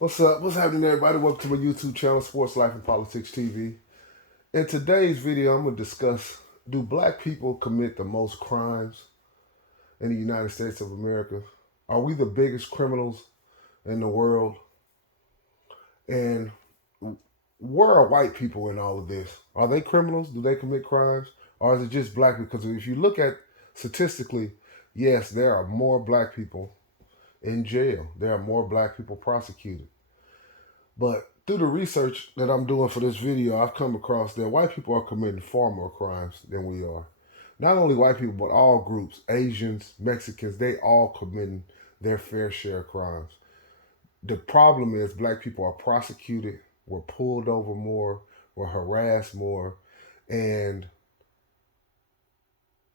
What's up? What's happening, everybody? Welcome to my YouTube channel, Sports Life and Politics TV. In today's video, I'm going to discuss, do black people commit the most crimes in the United States of America? Are we the biggest criminals in the world? And where are white people in all of this? Are they criminals? Do they commit crimes? Or is it just black? Because if you look at statistically, yes, there are more black people in jail. There are more black people prosecuted. But through the research that I'm doing for this video, I've come across that white people are committing far more crimes than we are. Not only white people, but all groups, Asians, Mexicans, they all committing their fair share of crimes. The problem is black people are prosecuted, we're pulled over more, we're harassed more, and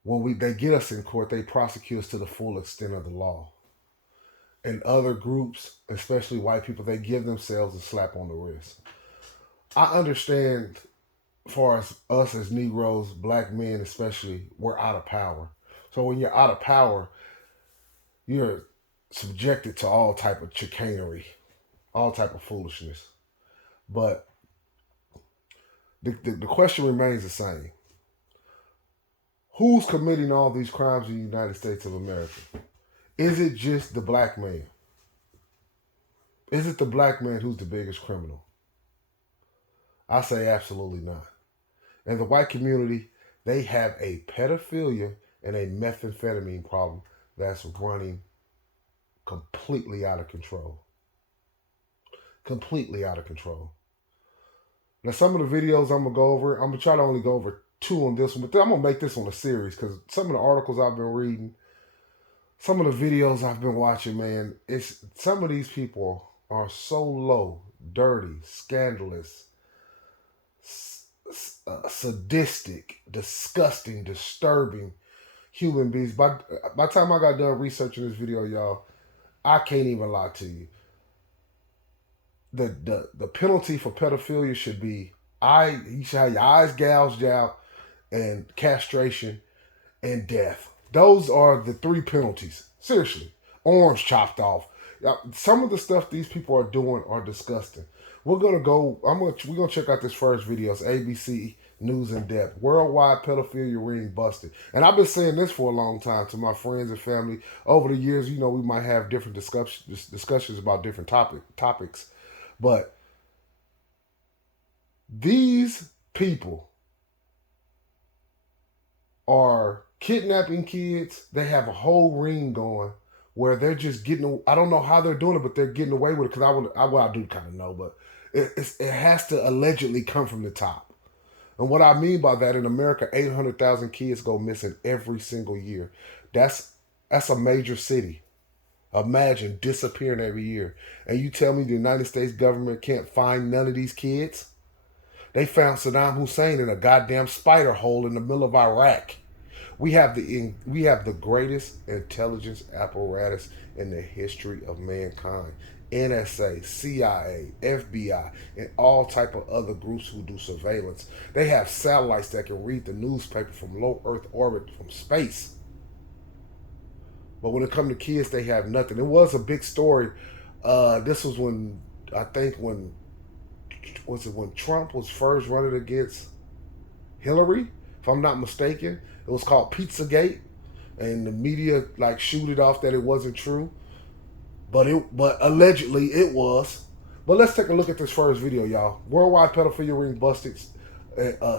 when they get us in court, they prosecute us to the full extent of the law. And other groups, especially white people, they give themselves a slap on the wrist. I understand, as far as us as Negroes, black men especially, we're out of power. So when you're out of power, you're subjected to all type of chicanery, all type of foolishness. But the question remains the same. Who's committing all these crimes in the United States of America? Is it just the black man? Is it the black man who's the biggest criminal? I say absolutely not. And the white community, they have a pedophilia and a methamphetamine problem that's running completely out of control. Completely out of control. Now, some of the videos I'm going to go over, I'm going to try to only go over 2 on this one, but I'm going to make this one a series because some of the articles I've been reading, some of the videos I've been watching, man, some of these people are so low, dirty, scandalous, sadistic, disgusting, disturbing human beings. By the time I got done researching this video, y'all, I can't even lie to you. The penalty for pedophilia should be you should have your eyes gouged out and castration and death. Those are the 3 penalties. Seriously. Arms chopped off. Some of the stuff these people are doing are disgusting. We're gonna check out this first video. It's ABC News in Depth. Worldwide pedophilia ring busted. And I've been saying this for a long time to my friends and family. Over the years, we might have different discussions about different topics. But these people are kidnapping kids. They have a whole ring going where they're just getting, I don't know how they're doing it, but they're getting away with it because I do kind of know, but it has to allegedly come from the top. And what I mean by that, in America, 800,000 kids go missing every single year. That's a major city. Imagine disappearing every year. And you tell me the United States government can't find none of these kids? They found Saddam Hussein in a goddamn spider hole in the middle of Iraq. We have the greatest intelligence apparatus in the history of mankind. NSA, CIA, FBI, and all type of other groups who do surveillance. They have satellites that can read the newspaper from low Earth orbit from space. But when it comes to kids, they have nothing. It was a big story. This was when Trump was first running against Hillary, if I'm not mistaken. It was called Pizzagate, and the media shoot it off that it wasn't true, but allegedly it was. But let's take a look at this first video, y'all. Worldwide pedophilia ring busted,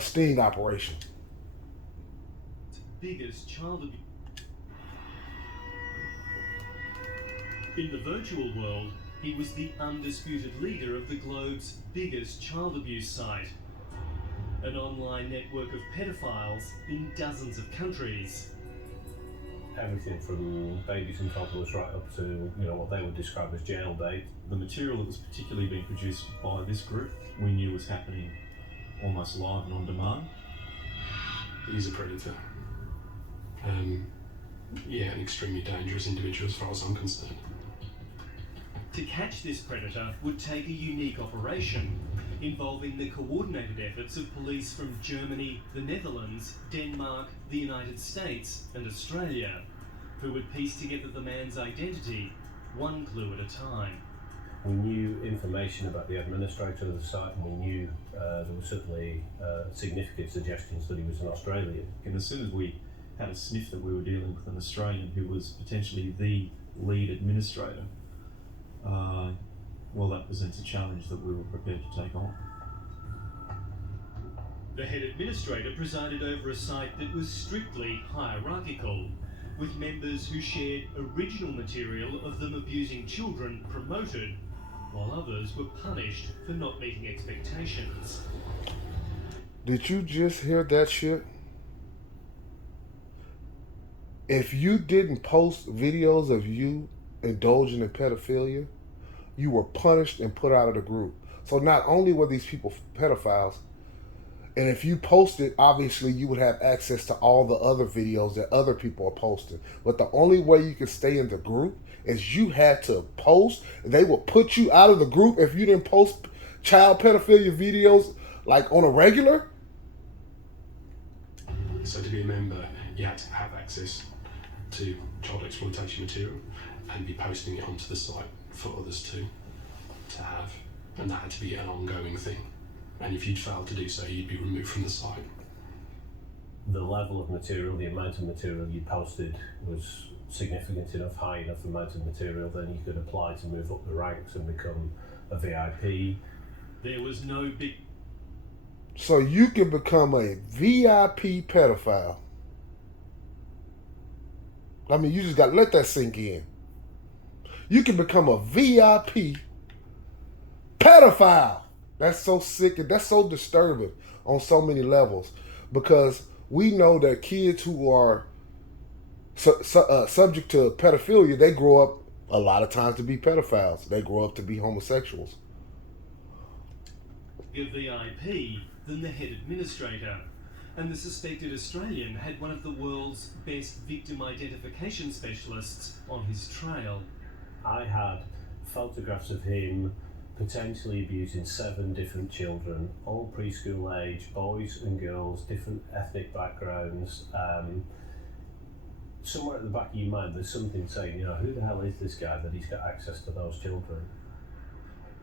sting operation. Biggest child abuse. In the virtual world, he was the undisputed leader of the globe's biggest child abuse site. An online network of pedophiles in dozens of countries. Everything from babies and toddlers right up to what they would describe as jail date. The material that was particularly being produced by this group, we knew was happening almost live and on demand. He's a predator. An extremely dangerous individual as far as I'm concerned. To catch this predator would take a unique operation, involving the coordinated efforts of police from Germany, the Netherlands, Denmark, the United States, and Australia, who would piece together the man's identity, one clue at a time. We knew information about the administrator of the site, and we knew there were certainly significant suggestions that he was an Australian. And as soon as we had a sniff that we were dealing with an Australian who was potentially the lead administrator, well, that presents a challenge that we were prepared to take on. The head administrator presided over a site that was strictly hierarchical, with members who shared original material of them abusing children promoted, while others were punished for not meeting expectations. Did you just hear that shit? If you didn't post videos of you indulging in pedophilia, you were punished and put out of the group. So not only were these people pedophiles, and if you posted, obviously you would have access to all the other videos that other people are posting. But the only way you could stay in the group is you had to post. They would put you out of the group if you didn't post child pedophilia videos like on a regular. So to be a member, you had to have access to child exploitation material and be posting it onto the site for others to have. And that had to be an ongoing thing. And if you'd failed to do so, you'd be removed from the site. The level of material, the amount of material you posted was significant enough, high enough amount of material, then you could apply to move up the ranks and become a VIP. There was no big... So you can become a VIP pedophile. I mean, you just got to let that sink in. You can become a VIP pedophile. That's so sick and that's so disturbing on so many levels, because we know that kids who are subject to pedophilia, they grow up a lot of times to be pedophiles. They grow up to be homosexuals. A VIP than the head administrator, and the suspected Australian had one of the world's best victim identification specialists on his trail. I had photographs of him potentially abusing 7 different children, all preschool age, boys and girls, different ethnic backgrounds. Somewhere at the back of your mind there's something saying, you know, who the hell is this guy that he's got access to those children?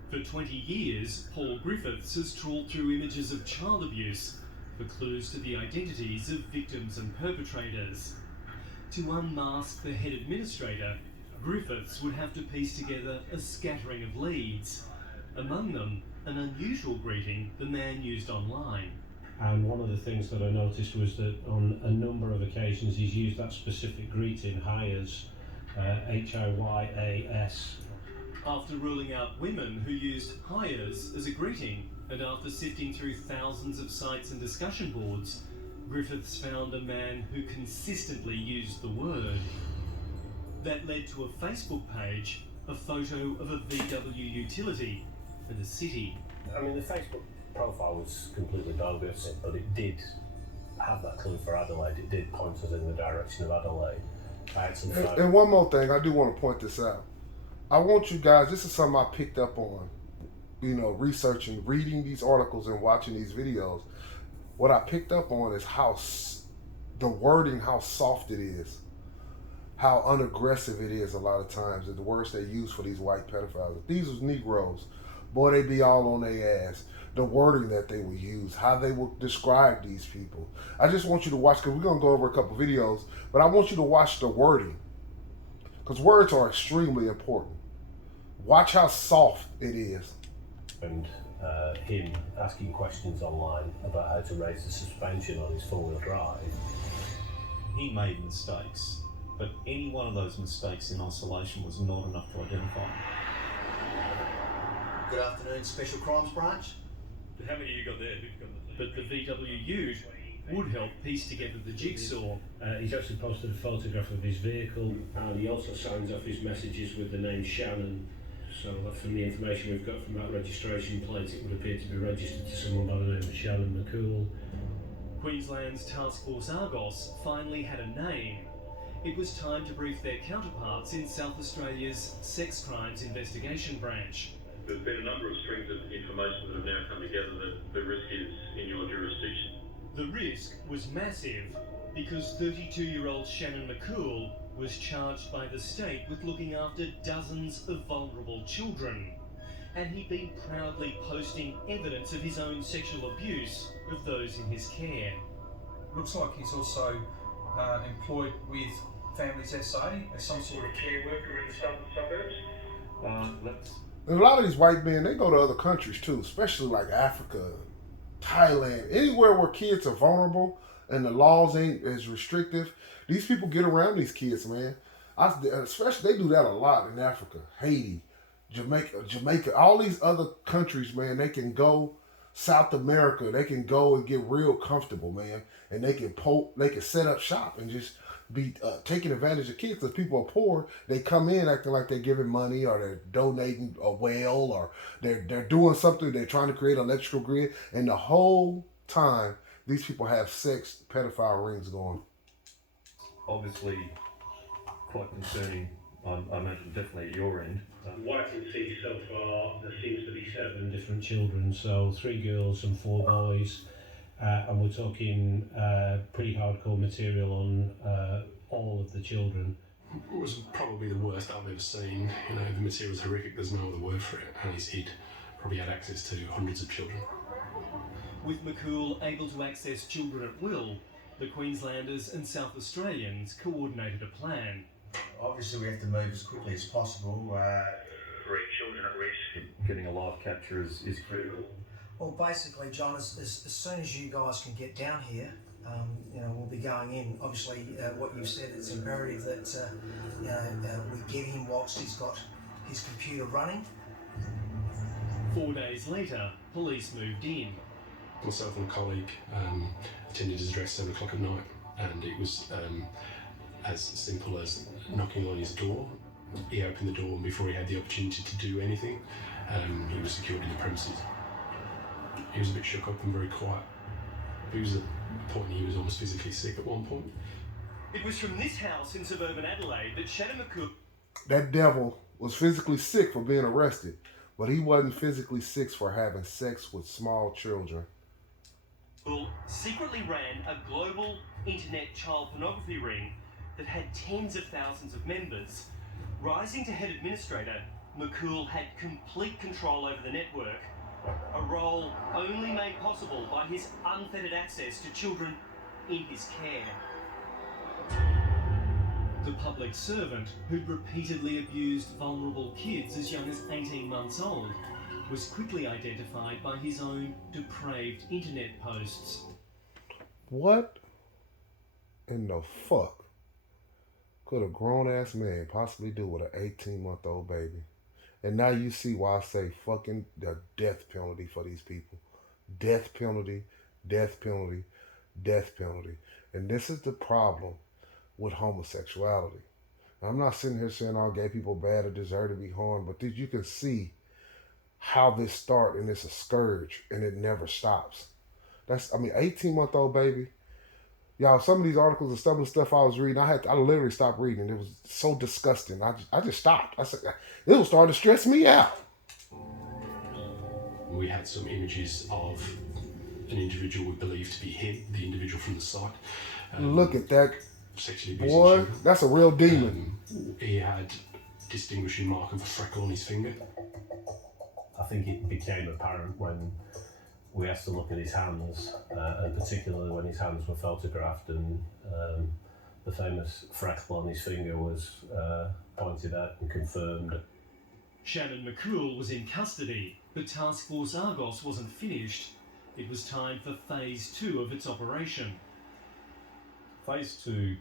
For 20 years, Paul Griffiths has trawled through images of child abuse for clues to the identities of victims and perpetrators. To unmask the head administrator, Griffiths would have to piece together a scattering of leads. Among them, an unusual greeting the man used online. And one of the things that I noticed was that on a number of occasions he's used that specific greeting, HIAS, H-I-Y-A-S. After ruling out women who used hires as a greeting, and after sifting through thousands of sites and discussion boards, Griffiths found a man who consistently used the word. That led to a Facebook page, a photo of a VW utility, and a city. I mean, the Facebook profile was completely bogus, but it did have that clue for Adelaide. It did point us in the direction of Adelaide. I had some and one more thing, I do want to point this out. I want you guys, this is something I picked up on, you know, researching, reading these articles and watching these videos. What I picked up on is how the wording, how soft it is, how unaggressive it is a lot of times, and the words they use for these white pedophiles. If these was Negroes, boy, they be all on their ass. The wording that they would use, how they would describe these people. I just want you to watch, because we're going to go over a couple videos, but I want you to watch the wording, because words are extremely important. Watch how soft it is. And him asking questions online about how to raise the suspension on his four-wheel drive. He made mistakes, but any one of those mistakes in isolation was not enough to identify him. Good afternoon, Special Crimes Branch. How many you got there? But the VW Ute would help piece together the jigsaw. He's actually posted a photograph of his vehicle, and he also signs off his messages with the name Shannon. So from the information we've got from that registration plate, it would appear to be registered to someone by the name of Shannon McCool. Queensland's Task Force Argos finally had a name. It was time to brief their counterparts in South Australia's Sex Crimes Investigation Branch. There's been a number of strings of information that have now come together that the risk is in your jurisdiction. The risk was massive because 32-year-old Shannon McCool was charged by the state with looking after dozens of vulnerable children. and he'd been proudly posting evidence of his own sexual abuse of those in his care. Looks like he's also employed with Families SA as some sort of care worker in the southern suburbs. And a lot of these white men, they go to other countries too, especially like Africa, Thailand, anywhere where kids are vulnerable and the laws ain't as restrictive. These people get around these kids, man. Especially, they do that a lot in Africa, Haiti, Jamaica, all these other countries, man. They can go, South America, they can go and get real comfortable, man, and they can set up shop and just be taking advantage of kids because people are poor. They come in acting like they're giving money or they're donating a well or they're doing something. They're trying to create an electrical grid, and the whole time these people have sex pedophile rings going. Obviously, quite concerning. I imagine definitely at your end. What I can see so far, there seems to be 7 different children, so 3 girls and 4 boys. And we're talking pretty hardcore material on all of the children. It was probably the worst I've ever seen. You know, the material's horrific, there's no other word for it. And he'd probably had access to hundreds of children. With McCool able to access children at will, the Queenslanders and South Australians coordinated a plan. Obviously, we have to move as quickly as possible. For children at risk. Getting a live capture is critical. Well, basically, John, as soon as you guys can get down here, we'll be going in. Obviously, what you've said, it's imperative that we get him whilst he's got his computer running. 4 days later, police moved in. Myself and a colleague attended his address 7 o'clock at night, and it was as simple as knocking on his door. He opened the door, and before he had the opportunity to do anything, he was secured in the premises. He was a bit shook up and very quiet. He was at a point he was almost physically sick at one point. It was from this house in suburban Adelaide that Shannon McCool... That devil was physically sick for being arrested, but he wasn't physically sick for having sex with small children. secretly ran a global internet child pornography ring that had tens of thousands of members. Rising to head administrator, McCool had complete control over the network, a role only made possible by his unfettered access to children in his care. The public servant, who'd repeatedly abused vulnerable kids as young as 18 months old, was quickly identified by his own depraved internet posts. What in the fuck could a grown-ass man possibly do with an 18-month-old baby? And now you see why I say fucking the death penalty for these people. Death penalty, death penalty, death penalty. And this is the problem with homosexuality. Now, I'm not sitting here saying all gay people bad or deserve to be harmed, but you can see how this starts, and it's a scourge, and it never stops. 18-month-old baby. Y'all, some of these articles and some of the stuff I was reading, I literally stopped reading. It was so disgusting. I just stopped. I said, it was starting to stress me out. We had some images of an individual we believed to be him, the individual from the site. Look at that. Sexually abusing boy, children. That's a real demon. He had distinguishing mark of a freckle on his finger. I think it became apparent when we asked to look at his hands, and particularly when his hands were photographed, and the famous freckle on his finger was pointed out and confirmed. Shannon McCool was in custody, but Task Force Argos wasn't finished. It was time for Phase 2 of its operation. Phase 2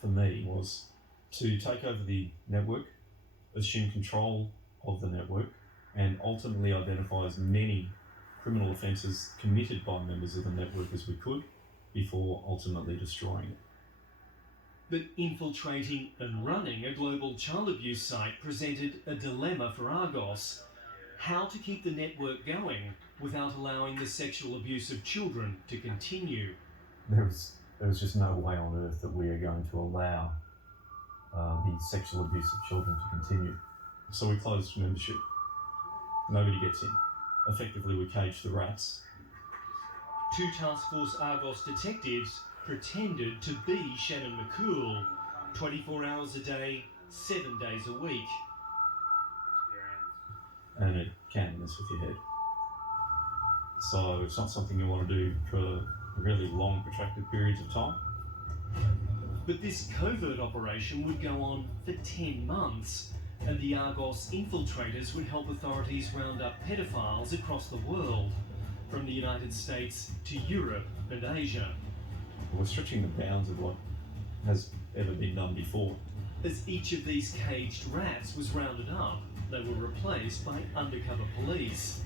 for me was to take over the network, assume control of the network, and ultimately identify as many criminal offences committed by members of the network as we could before ultimately destroying it. But infiltrating and running a global child abuse site presented a dilemma for Argos: how to keep the network going without allowing the sexual abuse of children to continue. There was just no way on earth that we are going to allow the sexual abuse of children to continue. So we closed membership. Nobody gets in. Effectively, we caged the rats. 2 Task Force Argos detectives pretended to be Shannon McCool, 24 hours a day, 7 days a week. and it can mess with your head. So it's not something you want to do for really long, protracted periods of time. But this covert operation would go on for 10 months, and the Argos infiltrators would help authorities round up pedophiles across the world, from the United States to Europe and Asia. We're stretching the bounds of what has ever been done before. As each of these caged rats was rounded up, they were replaced by undercover police.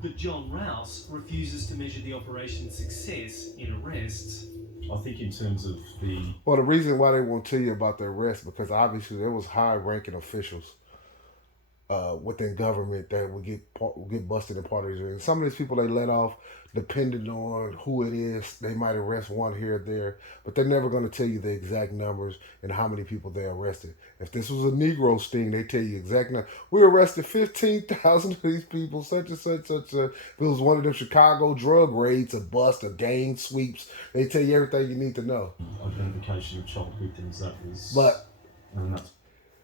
But John Rouse refuses to measure the operation's success in arrests. I think in terms of the... Well, the reason why they won't tell you about the arrest, because obviously there was high-ranking officials within government that would get busted in part of these rings. Some of these people they let off, depending on who it is, they might arrest one here or there, but they're never going to tell you the exact numbers and how many people they arrested. If this was a Negro sting, they tell you exact number. We arrested 15,000 of these people, such and such, such. If it was one of them Chicago drug raids, a bust, a gang sweeps, they tell you everything you need to know. Identification of child victims, that was... But... that's...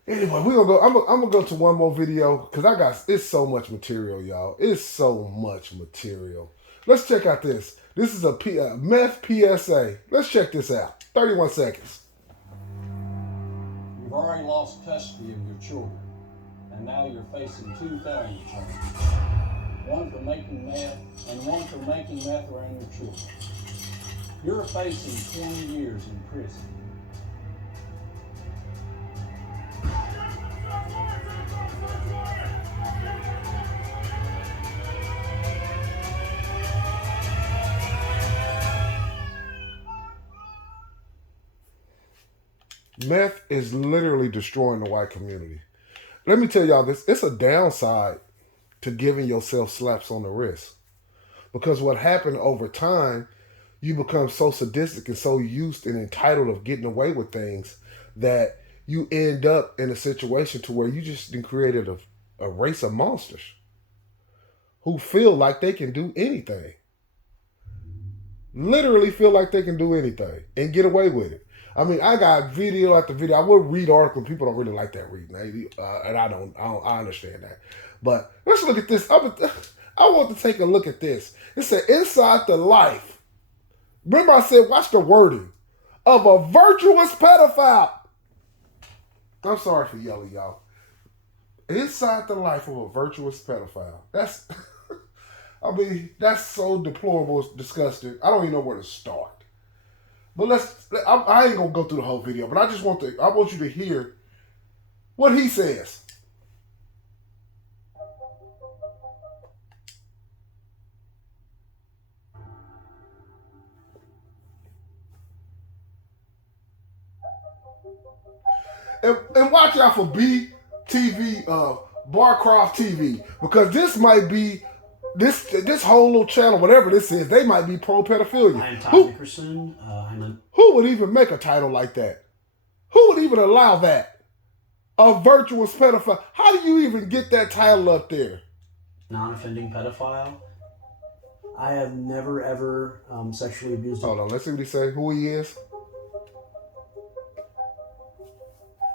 Anyway, we're gonna go. I'm gonna go to one more video because it's so much material, y'all. It's so much material. Let's check out this. This is a meth PSA. Let's check this out. 31 seconds. You've already lost custody of your children, and now you're facing 2 felony charges. One for making meth, and one for making meth around your children. You're facing 20 years in prison. Meth is literally destroying the white community. Let me tell y'all this. It's a downside to giving yourself slaps on the wrist. Because what happened over time, you become so sadistic and so used and entitled of getting away with things that you end up in a situation to where you just created a race of monsters who feel like they can do anything. Literally feel like they can do anything and get away with it. I mean, I got video after video. I would read articles. People don't really like that reading, and I understand that. But let's look at this. I want to take a look at this. It said, inside the life. Remember I said, watch the wording. Of a virtuous pedophile. I'm sorry for yelling, y'all. Inside the life of a virtuous pedophile. That's, I mean, that's so deplorable, it's disgusting. I don't even know where to start. But I ain't gonna go through the whole video, but I want you to hear what he says. And watch out for BTV, Barcroft TV, because this might be this whole little channel, whatever this is, they might be pro pedophilia. I'm Todd Nickerson. Who would even make a title like that? Who would even allow that? A virtuous pedophile. How do you even get that title up there? Non-offending pedophile. I have never ever sexually abused. Hold on, let's see what he say. Who he is.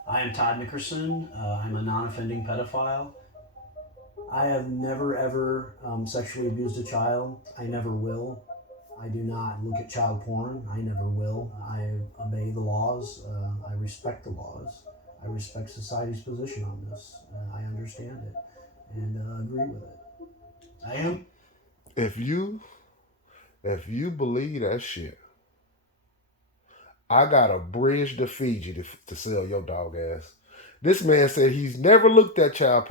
I am Todd Nickerson. I'm a non-offending pedophile. I have never ever sexually abused a child. I never will. I do not look at child porn. I never will. I obey the laws. I respect the laws. I respect society's position on this. I understand it and agree with it. I am. If you believe that shit, I got a bridge to Fiji to sell your dog ass. This man said he's never looked at child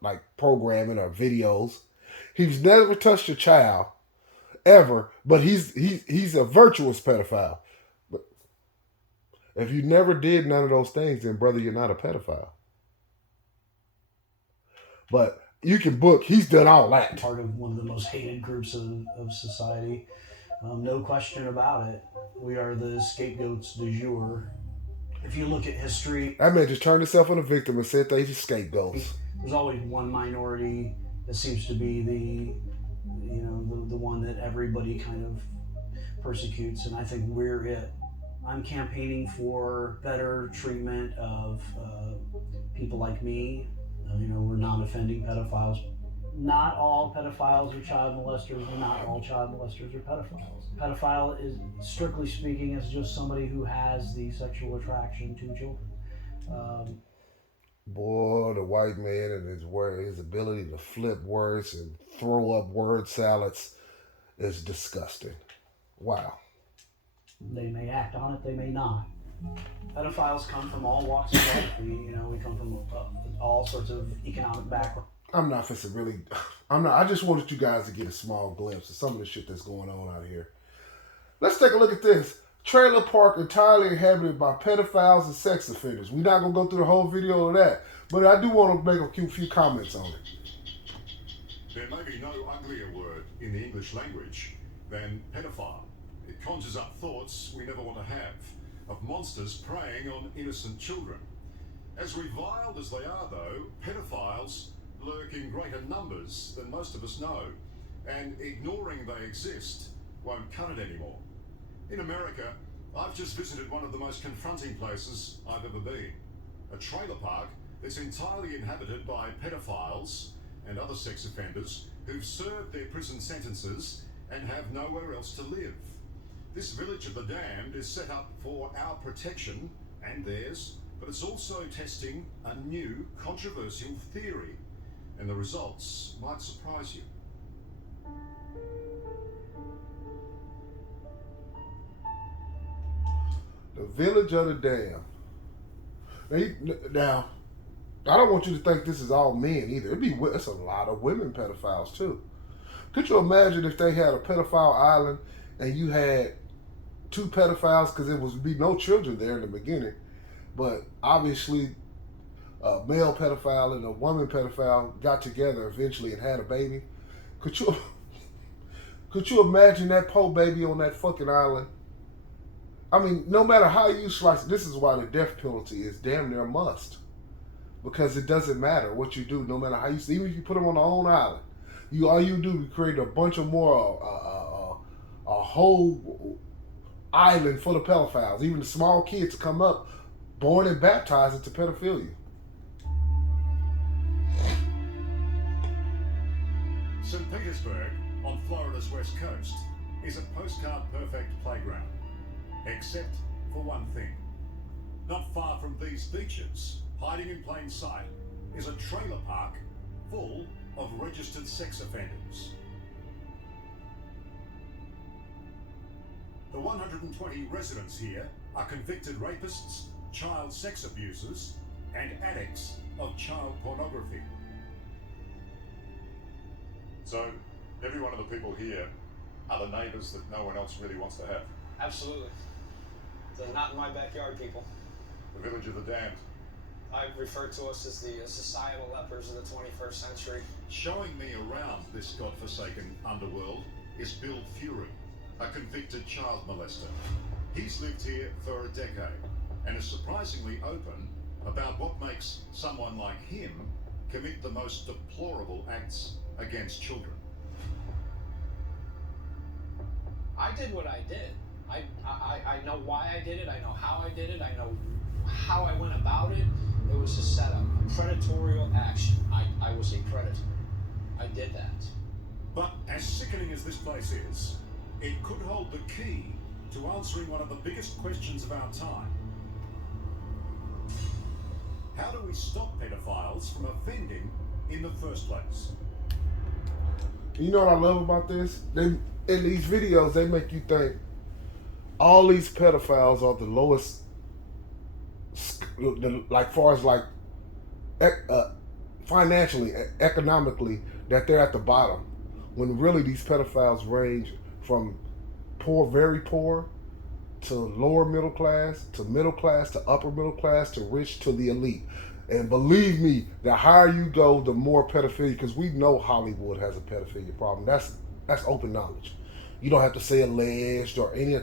like programming or videos. He's never touched a child ever, but he's a virtuous pedophile. But if you never did none of those things, then brother, you're not a pedophile. But you can book. He's done all that. Part of one of the most hated groups of society. No question about it. We are the scapegoats du jour. If you look at history, that man just turned himself into a victim and said they just scapegoats. There's always one minority that seems to be the one that everybody kind of persecutes, and I think we're it. I'm campaigning for better treatment of people like me. non-offending pedophiles. Not all pedophiles are child molesters, and not all child molesters are pedophiles. Pedophile is, strictly speaking, is just somebody who has the sexual attraction to children. Boy, the white man and his ability to flip words and throw up word salads is disgusting. Wow. They may act on it, they may not. Pedophiles come from all walks of life. We come from all sorts of economic backgrounds. I just wanted you guys to get a small glimpse of some of the shit that's going on out here. Let's take a look at this. Trailer park entirely inhabited by pedophiles and sex offenders. We're not going to go through the whole video of that, but I do want to make a few comments on it. There may be no uglier word in the English language than pedophile. It conjures up thoughts we never want to have, of monsters preying on innocent children. As reviled as they are, though, pedophiles lurk in greater numbers than most of us know, and ignoring they exist won't cut it anymore. In America, I've just visited one of the most confronting places I've ever been. A trailer park that's entirely inhabited by pedophiles and other sex offenders who've served their prison sentences and have nowhere else to live. This village of the damned is set up for our protection and theirs, but it's also testing a new controversial theory, and the results might surprise you. The village of the damned. Now, I don't want you to think this is all men either. It's a lot of women pedophiles too. Could you imagine if they had a pedophile island and you had two pedophiles, because there would be no children there in the beginning, but obviously a male pedophile and a woman pedophile got together eventually and had a baby? Could you imagine that poor baby on that fucking island? I mean, no matter how you slice it, this is why the death penalty is damn near a must. Because it doesn't matter what you do, no matter how even if you put them on their own island, all you do is create a bunch of more, a whole island full of pedophiles. Even the small kids come up, born and baptized into pedophilia. St. Petersburg, on Florida's west coast, is a postcard-perfect playground. Except for one thing. Not far from these beaches, hiding in plain sight, is a trailer park full of registered sex offenders. The 120 residents here are convicted rapists, child sex abusers, and addicts of child pornography. So, every one of the people here are the neighbours that no one else really wants to have. Absolutely. So not in my backyard, people. The village of the damned. I refer to us as the societal lepers of the 21st century. Showing me around this godforsaken underworld is Bill Fury, a convicted child molester. He's lived here for a decade and is surprisingly open about what makes someone like him commit the most deplorable acts against children. I did what I did. I know why I did it, I know how I did it, I know how I went about it. It was a setup, a predatorial action. I was a predator. I did that. But as sickening as this place is, it could hold the key to answering one of the biggest questions of our time. How do we stop pedophiles from offending in the first place? You know what I love about this? In these videos, they make you think all these pedophiles are the lowest, like far as like financially, economically, that they're at the bottom. When really these pedophiles range from poor, very poor, to lower middle class, to upper middle class, to rich, to the elite. And believe me, the higher you go, the more pedophilia, because we know Hollywood has a pedophilia problem. That's open knowledge. You don't have to say alleged or any.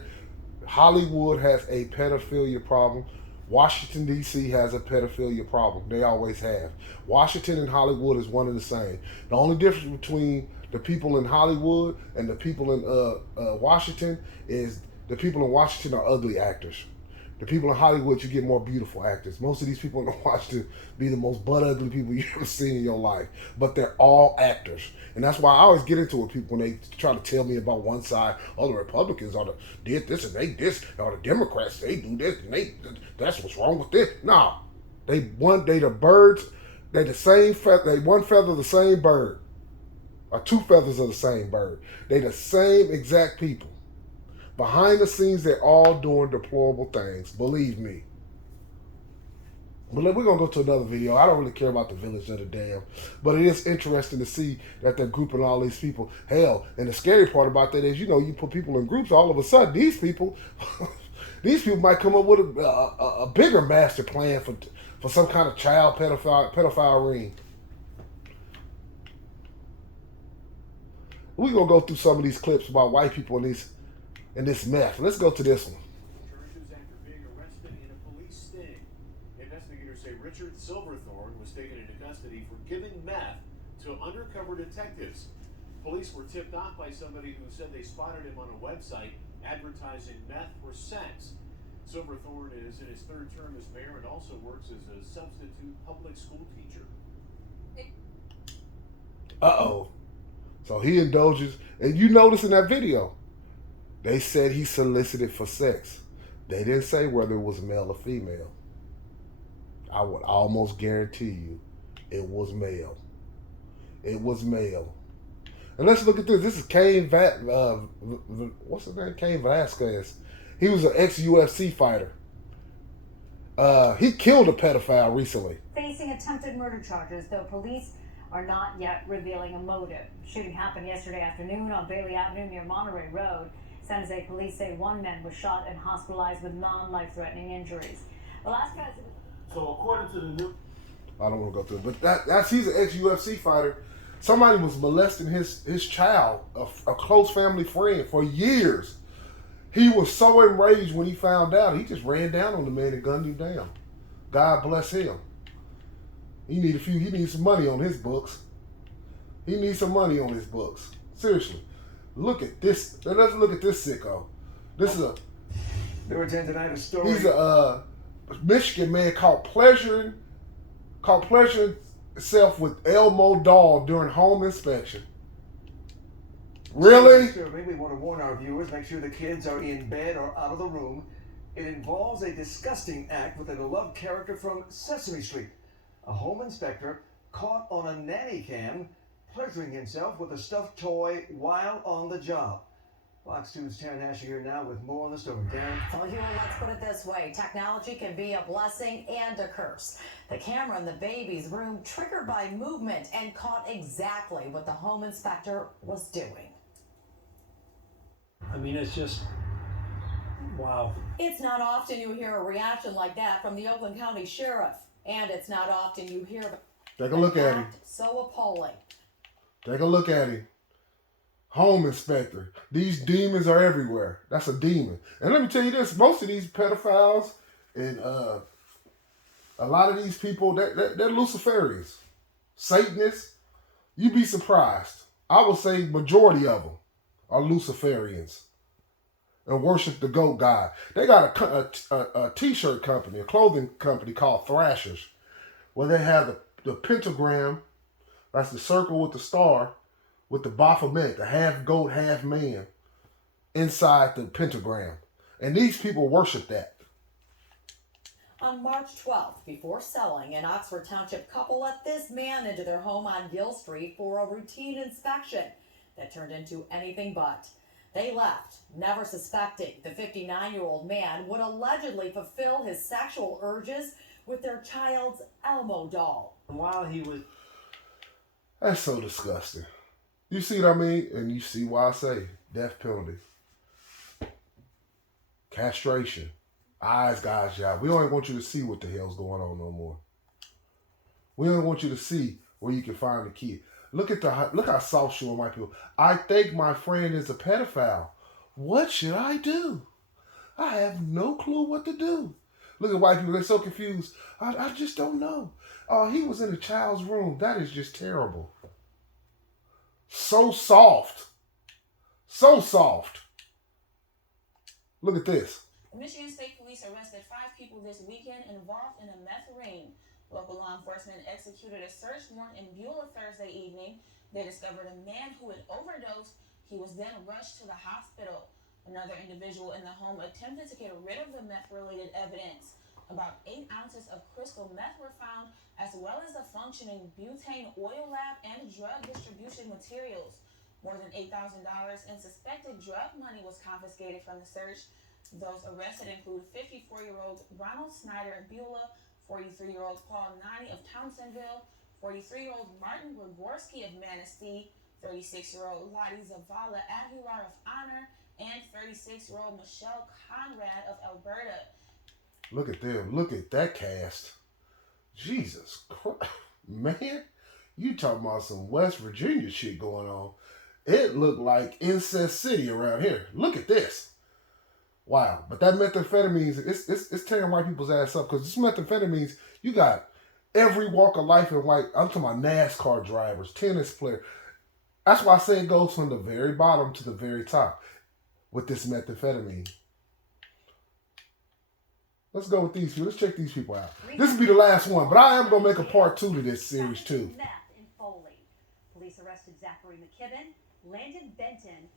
Hollywood has a pedophilia problem. Washington, D.C. has a pedophilia problem. They always have. Washington and Hollywood is one and the same. The only difference between the people in Hollywood and the people in Washington is the people in Washington are ugly actors. The people in Hollywood, you get more beautiful actors. Most of these people in Washington be the most butt ugly people you've ever seen in your life. But they're all actors. And that's why I always get into it with people when they try to tell me about one side. Oh, the Republicans did this and they this. Or the Democrats, they do this and that's what's wrong with this. No. They the birds, they the same feather, they one feather of the same bird. Or two feathers of the same bird. They the same exact people. Behind the scenes, they're all doing deplorable things. Believe me. But we're going to go to another video. I don't really care about the village of the dam. But it is interesting to see that they're grouping all these people. Hell, and the scary part about that is, you put people in groups, all of a sudden, these people might come up with a bigger master plan for some kind of child pedophile ring. We're going to go through some of these clips about white people in this meth. Let's go to this one. Charges after being arrested in a police sting. Investigators say Richard Silverthorne was taken into custody for giving meth to undercover detectives. Police were tipped off by somebody who said they spotted him on a website advertising meth for sex. Silverthorne is in his third term as mayor and also works as a substitute public school teacher. Uh-oh. So he indulges, and you notice in that video, they said he solicited for sex. They didn't say whether it was male or female. I would almost guarantee you it was male. It was male. And let's look at this. This is Cain what's his name? Cain Velasquez. He was an ex-UFC fighter. He killed a pedophile recently. Facing attempted murder charges, though police are not yet revealing a motive. Shooting happened yesterday afternoon on Bailey Avenue near Monterey Road. San Jose police say one man was shot and hospitalized with non-life-threatening injuries. Velasquez. So according to the new... I don't want to go through it, but he's an ex-UFC fighter. Somebody was molesting his child, a close family friend, for years. He was so enraged when he found out, he just ran down on the man and gunned him down. God bless him. He needs some money on his books. He needs some money on his books. Seriously. Look at this. Let's look at this sicko. This is There were tonight a story. He's a Michigan man caught pleasuring himself with Elmo doll during home inspection. Really? We want to warn our viewers, make sure the kids are in bed or out of the room. It involves a disgusting act with a beloved character from Sesame Street. A home inspector caught on a nanny cam pleasuring himself with a stuffed toy while on the job. Fox 2's Taryn Asher here now with more on the story. Taryn? Well, Hugh, let's put it this way. Technology can be a blessing and a curse. The camera in the baby's room triggered by movement and caught exactly what the home inspector was doing. I mean, it's just, wow. It's not often you hear a reaction like that from the Oakland County Sheriff. And it's not often you hear Take a look at him. So appalling. Take a look at him. Home inspector. These demons are everywhere. That's a demon. And let me tell you this, most of these pedophiles and a lot of these people, they're Luciferians. Satanists. You'd be surprised. I would say majority of them are Luciferians and worship the goat god. They got a t-shirt company, a clothing company called Thrashers, where they have the pentagram, that's the circle with the star, with the Baphomet, the half goat, half man, inside the pentagram. And these people worship that. On March 12th, before selling, an Oxford Township couple let this man into their home on Gill Street for a routine inspection that turned into anything but. They left, never suspecting the 59-year-old man would allegedly fulfill his sexual urges with their child's Elmo doll. While he was... That's so disgusting. You see what I mean? And you see why I say death penalty. Castration. Eyes gouge out. We don't even want you to see what the hell's going on no more. We don't want you to see where you can find the kid. Look how soft she on white people. I think my friend is a pedophile. What should I do? I have no clue what to do. Look at white people. They're so confused. I just don't know. Oh, he was in a child's room. That is just terrible. So soft. So soft. Look at this. Michigan State Police arrested 5 people this weekend involved in a meth ring. Local law enforcement executed a search warrant in Beulah Thursday evening. They discovered a man who had overdosed. He was then rushed to the hospital. Another individual in the home attempted to get rid of the meth-related evidence. About 8 ounces of crystal meth were found, as well as a functioning butane oil lab and drug distribution materials. More than $8,000 in suspected drug money was confiscated from the search. Those arrested include 54-year-old Ronald Snyder of Beulah, 43-year-old Paul Nani of Townsendville, 43-year-old Martin Gregorski of Manistee, 36-year-old Lottie Zavala Aguilar of Honor, and 36-year-old Michelle Conrad of Alberta. Look at them. Look at that cast. Jesus Christ. Man, you talking about some West Virginia shit going on. It looked like Incest City around here. Look at this. Wow. But that methamphetamines, it's tearing white people's ass up, because this methamphetamines, you got every walk of life in white. I'm talking about NASCAR drivers, tennis players. That's why I say it goes from the very bottom to the very top with this methamphetamine. Let's go with these people. Let's check these people out. This will be the last one, but I am going to make a part 2 to this series too. Meth in Foley. Police arrested Zachary McKibben, Landon Benton.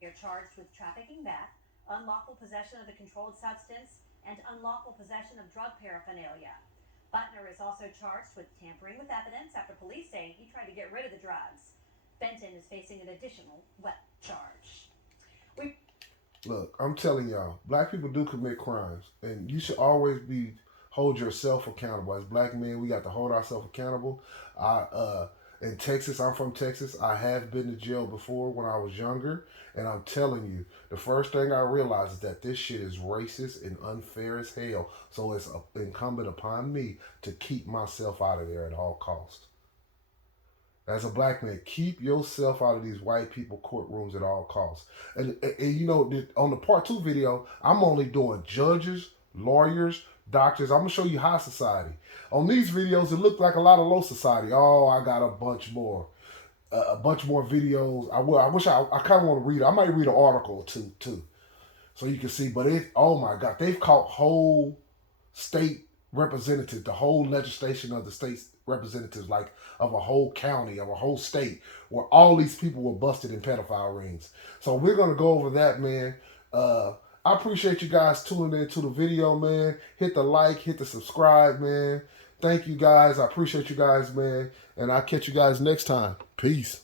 They're charged with trafficking meth, unlawful possession of a controlled substance, and unlawful possession of drug paraphernalia. Butner is also charged with tampering with evidence after police say he tried to get rid of the drugs. Benton is facing an additional charge. Look, I'm telling y'all, black people do commit crimes, and you should always hold yourself accountable. As black men, we got to hold ourselves accountable. In Texas, I'm from Texas. I have been to jail before when I was younger, and I'm telling you, the first thing I realized is that this shit is racist and unfair as hell. So it's incumbent upon me to keep myself out of there at all costs. As a black man, keep yourself out of these white people courtrooms at all costs. And you know, on the part 2 video, I'm only doing judges, lawyers, doctors. I'm going to show you high society. On these videos, it looked like a lot of low society. Oh, I got a bunch more. A bunch more videos. I wish I kind of want to read. I might read an article or two, too. So you can see. But oh my God. They've caught whole state representatives, the whole legislation of the state representatives, like of a whole county, of a whole state, where all these people were busted in pedophile rings. So we're going to go over that, man. I appreciate you guys tuning into the video, man. Hit the like, hit the subscribe, man. Thank you guys. I appreciate you guys, man. And I'll catch you guys next time. Peace.